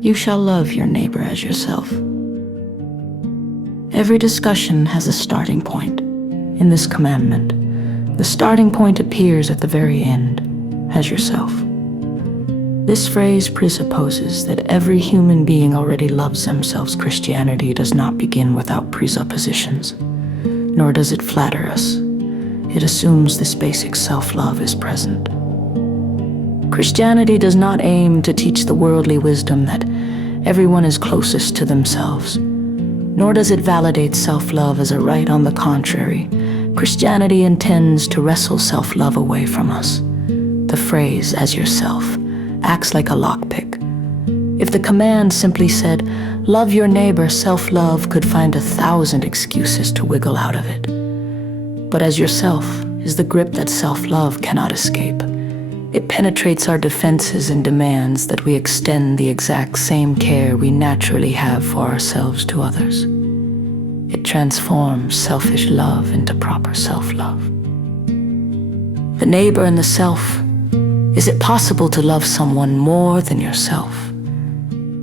You shall love your neighbor as yourself. Every discussion has a starting point. In this commandment, the starting point appears at the very end, as yourself. This phrase presupposes that every human being already loves themselves. Christianity does not begin without presuppositions, nor does it flatter us. It assumes this basic self-love is present. Christianity does not aim to teach the worldly wisdom that everyone is closest to themselves, nor does it validate self-love as a right. On the contrary, Christianity intends to wrestle self-love away from us. The phrase, as yourself, acts like a lockpick. If the command simply said, love your neighbor, self-love could find 1,000 excuses to wiggle out of it. But as yourself is the grip that self-love cannot escape. It penetrates our defenses and demands that we extend the exact same care we naturally have for ourselves to others. It transforms selfish love into proper self-love. The neighbor and the self. Is it possible to love someone more than yourself?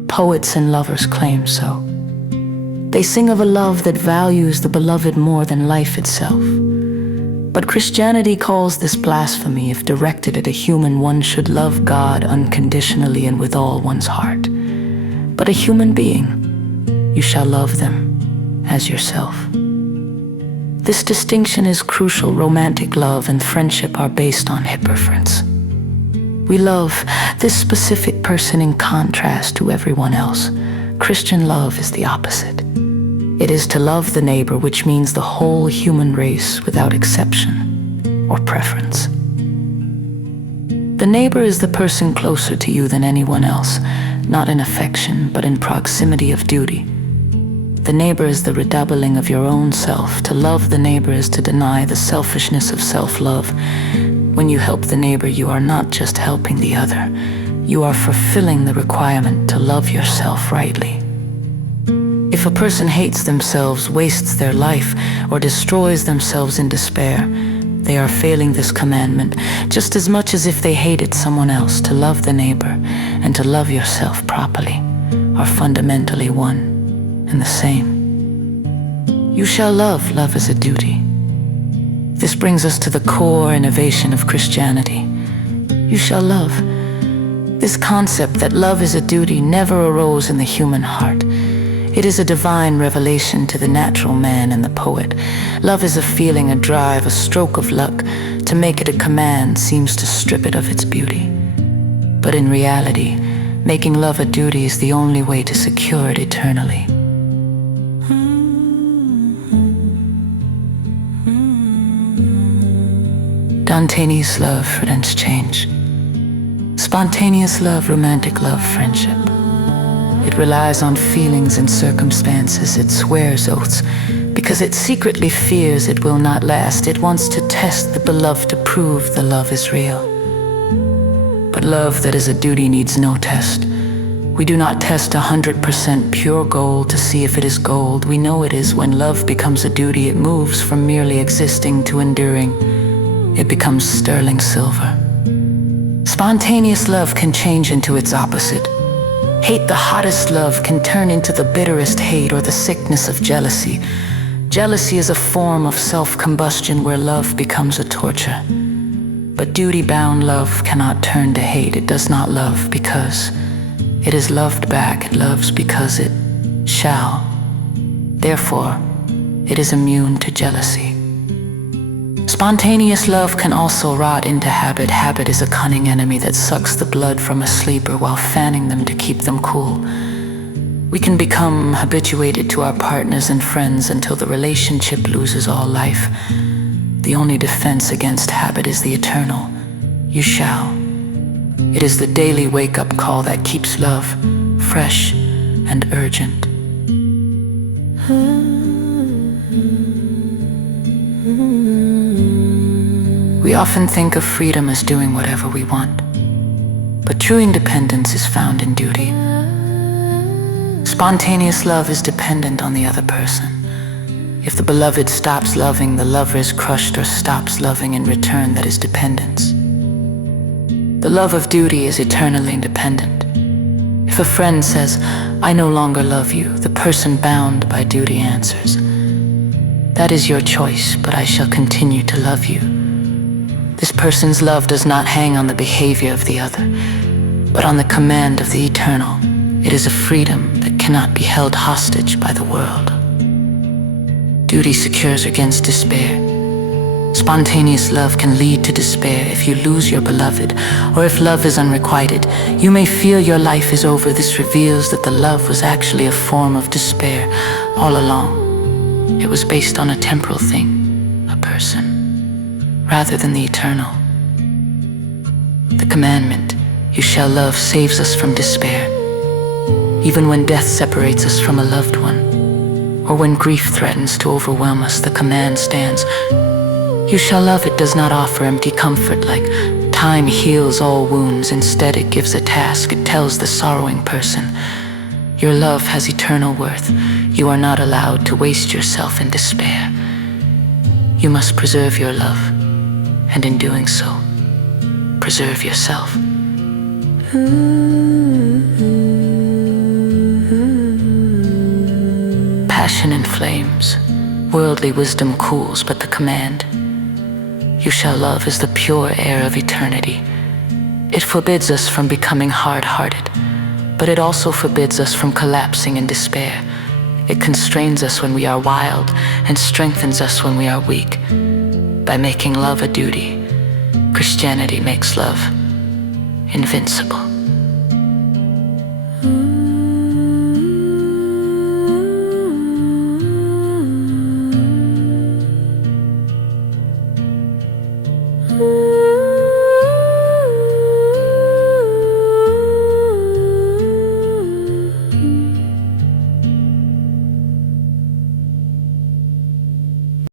Poets and lovers claim so. They sing of a love that values the beloved more than life itself. But Christianity calls this blasphemy if directed at a human. One should love God unconditionally and with all one's heart. But a human being, you shall love them as yourself. This distinction is crucial. Romantic love and friendship are based on hyperference. We love this specific person in contrast to everyone else. Christian love is the opposite. It is to love the neighbor, which means the whole human race without exception or preference. The neighbor is the person closer to you than anyone else, not in affection, but in proximity of duty. The neighbor is the redoubling of your own self. To love the neighbor is to deny the selfishness of self-love. When you help the neighbor, you are not just helping the other. You are fulfilling the requirement to love yourself rightly. If a person hates themselves, wastes their life, or destroys themselves in despair, they are failing this commandment just as much as if they hated someone else. To love the neighbor and to love yourself properly are fundamentally one and the same. You shall love. Love is a duty. This brings us to the core innovation of Christianity. You shall love. This concept that love is a duty never arose in the human heart. It is a divine revelation to the natural man and the poet. Love is a feeling, a drive, a stroke of luck. To make it a command seems to strip it of its beauty. But in reality, making love a duty is the only way to secure it eternally. Spontaneous love prevents change. Spontaneous love, romantic love, friendship. It relies on feelings and circumstances. It swears oaths because it secretly fears it will not last. It wants to test the beloved to prove the love is real. But love that is a duty needs no test. We do not test 100% pure gold to see if it is gold. We know it is. When love becomes a duty, it moves from merely existing to enduring. It becomes sterling silver. Spontaneous love can change into its opposite. Hate, the hottest love, can turn into the bitterest hate or the sickness of jealousy. Jealousy is a form of self-combustion where love becomes a torture. But duty-bound love cannot turn to hate. It does not love because it is loved back. It loves because it shall. Therefore, it is immune to jealousy. Spontaneous love can also rot into habit. Habit is a cunning enemy that sucks the blood from a sleeper while fanning them to keep them cool. We can become habituated to our partners and friends until the relationship loses all life. The only defense against habit is the eternal, you shall. It is the daily wake-up call that keeps love fresh and urgent. We often think of freedom as doing whatever we want, but true independence is found in duty. Spontaneous love is dependent on the other person. If the beloved stops loving, the lover is crushed or stops loving in return. That is dependence. The love of duty is eternally independent. If a friend says, "I no longer love you," the person bound by duty answers, "That is your choice, but I shall continue to love you." This person's love does not hang on the behavior of the other, but on the command of the eternal. It is a freedom that cannot be held hostage by the world. Duty secures against despair. Spontaneous love can lead to despair if you lose your beloved, or if love is unrequited. You may feel your life is over. This reveals that the love was actually a form of despair all along. It was based on a temporal thing, a person, rather than the eternal. The commandment, "You shall love," saves us from despair. Even when death separates us from a loved one, or when grief threatens to overwhelm us, the command stands. "You shall love." It does not offer empty comfort like time heals all wounds. Instead, it gives a task. It tells the sorrowing person, "Your love has eternal worth. You are not allowed to waste yourself in despair. You must preserve your love, and in doing so, preserve yourself." Passion inflames, worldly wisdom cools, but the command, "You shall love," is the pure air of eternity. It forbids us from becoming hard-hearted, but it also forbids us from collapsing in despair. It constrains us when we are wild and strengthens us when we are weak. By making love a duty, Christianity makes love invincible.